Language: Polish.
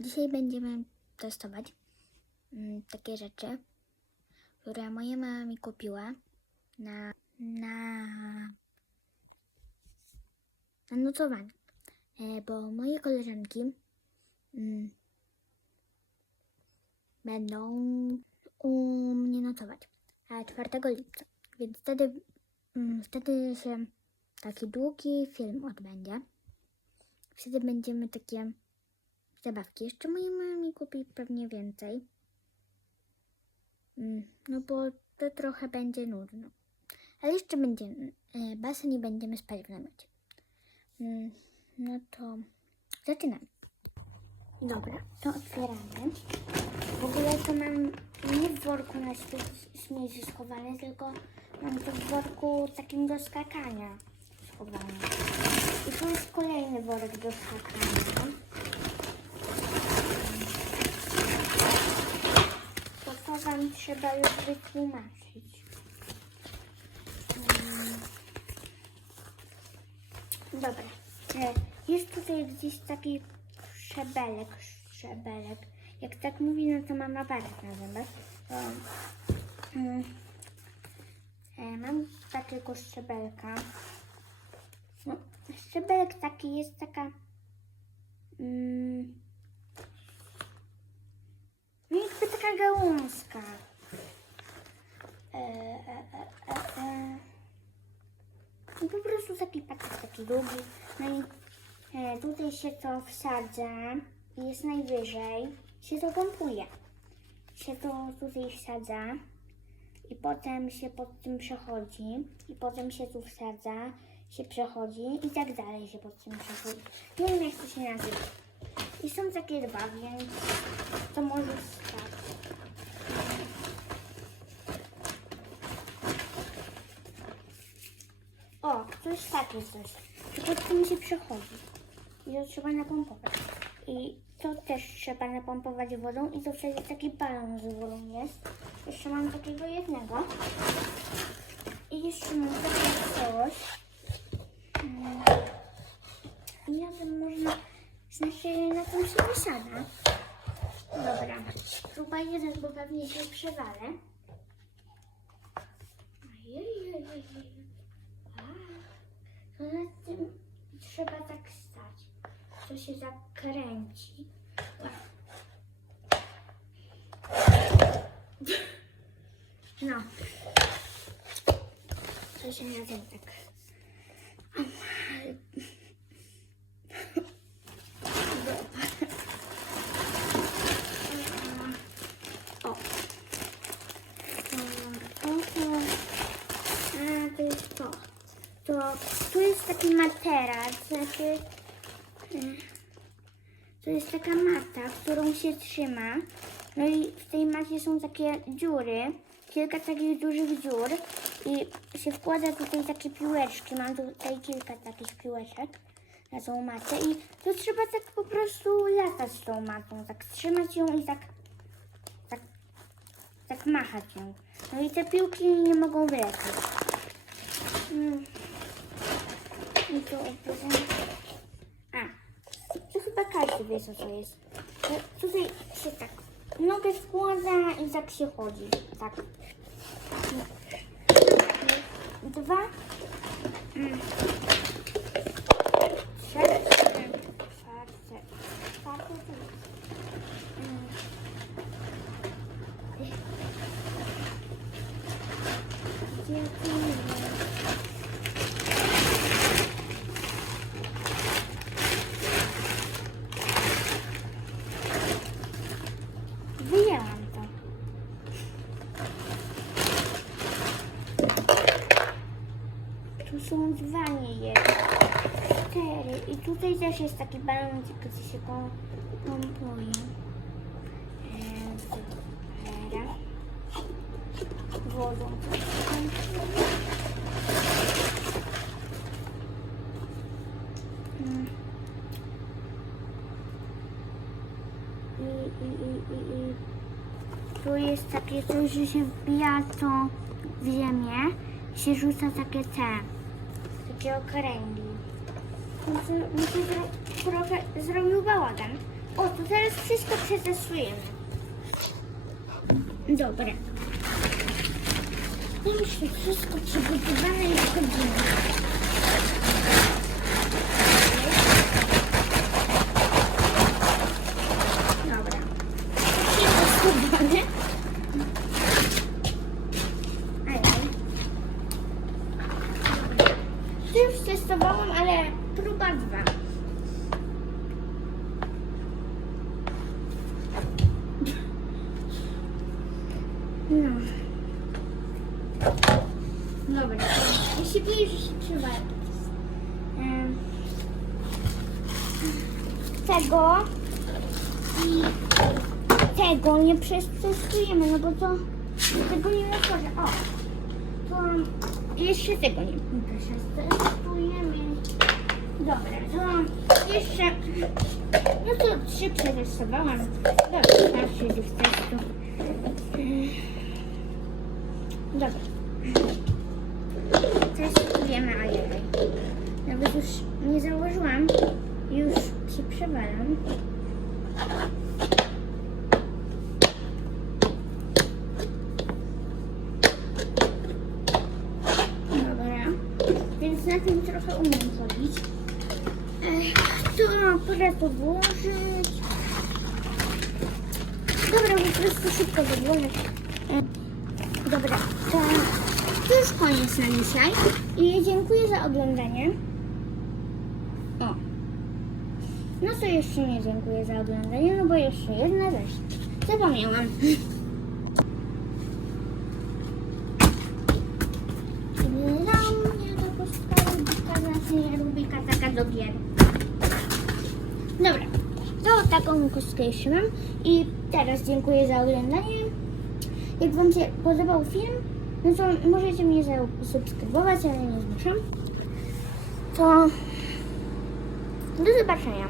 Dzisiaj będziemy testować mm, takie rzeczy, które moja mama mi kupiła na, na, na nocowanie. E, bo moje koleżanki mm, będą u mnie nocować e, 4 lipca. Więc wtedy, mm, wtedy się taki długi film odbędzie. Wtedy będziemy takie zabawki. Jeszcze moja mama mi kupi pewnie więcej. Mm, No bo to trochę będzie nudno. Ale jeszcze będzie e, basen i będziemy spać w namiocie. Mm, No to zaczynamy. Dobra, to otwieramy. W ogóle to mam nie w worku na śmie- śmieci schowane, tylko mam to w worku takim do skakania schowane. I tu jest kolejny worek do skakania. To to trzeba już wytłumaczyć. Mm. Dobra. E, Jest tutaj gdzieś taki szczebelek, szczebelek. Jak tak mówi, no to mam aparat na zębach. Mm, e, mam takiego szczebelka. No, szczebelek taki jest taka. Mm, no jakby taka gałązka. E, e, e. I po prostu taki pakiet taki długi. No i tutaj się to wsadza i jest najwyżej. Się to pompuje. Się to tutaj wsadza i potem się pod tym przechodzi i potem się tu wsadza, się przechodzi i tak dalej się pod tym przechodzi. Nie wiem jak to się nazywa. I są takie dwa, więc to może. O, to jest takie coś. I pod tym się przechodzi. I to trzeba napompować. I to też trzeba napompować wodą i to wtedy taki balon z wodą jest. Jeszcze mam takiego jednego. I jeszcze mam takie coś. Mm. I tym można, znaczy na tym się wysada. Dobra, próba jeden, bo pewnie się przewalę. Ojej, a, nad tym trzeba tak stać. To się zakręci. No. To się tym tak. O. To, to, a, to jest to. To tu jest taki materac, znaczy mm, to jest taka mata, którą się trzyma. No i w tej macie są takie dziury, kilka takich dużych dziur i się wkłada tutaj takie piłeczki. Mam tutaj kilka takich piłeczek na tą matę i to trzeba tak po prostu latać z tą matą, tak trzymać ją i tak, tak, tak machać ją. No i te piłki nie mogą wylecieć. Mm. I to opowiadam. A, to chyba każdy wie co to jest. To Tutaj się tak nogę wkłada i tak się chodzi. Tak. Dwa. Mm. Trzecie. Czwarte jest. Mm. Gdzie tu jest? Wyjęłam to. Są dwa, nie jeden. Cztery. I tutaj też jest taki baloncik, gdzie się pom- pompuje. Eee, Teraz. Wodą. coś tam. Mm. I, i, i, i, tu jest takie coś, że się wbija to w ziemię się rzuca takie te, takie okręgi. No to, no to zro, trochę zrobił bałagan, O, to teraz wszystko przetestujemy. Dobra. Już to wszystko przygotowane i wchodzimy. Dobra. Przetestowane. Ajaj. To już testowałam, ale próba dwa. No. Dobra, to jeśli Tego i tego nie przetestujemy, no bo to tego nie otworzę. O, to jeszcze tego nie przetestujemy. Dobra, to jeszcze, no to trzy przetestowałam. Dobra, starszy już testu. Dobra. Testujemy ajajaj. Nawet już nie założyłam. Już się przewalam. Dobra. Więc na tym trochę umiem chodzić. To pora to włożyć. Dobra, po prostu szybko. E, Dobra, to, już koniec na dzisiaj. I dziękuję za oglądanie. O. No to jeszcze nie dziękuję za oglądanie, no bo jeszcze jedna rzecz. Zapomniałam. Rubika taka do gier. Dobra, to taką kostkę jeszcze mam. I teraz dziękuję za oglądanie. Jak Wam się podobał film, no to możecie mnie zasubskrybować, ale nie zmuszam. To do zobaczenia.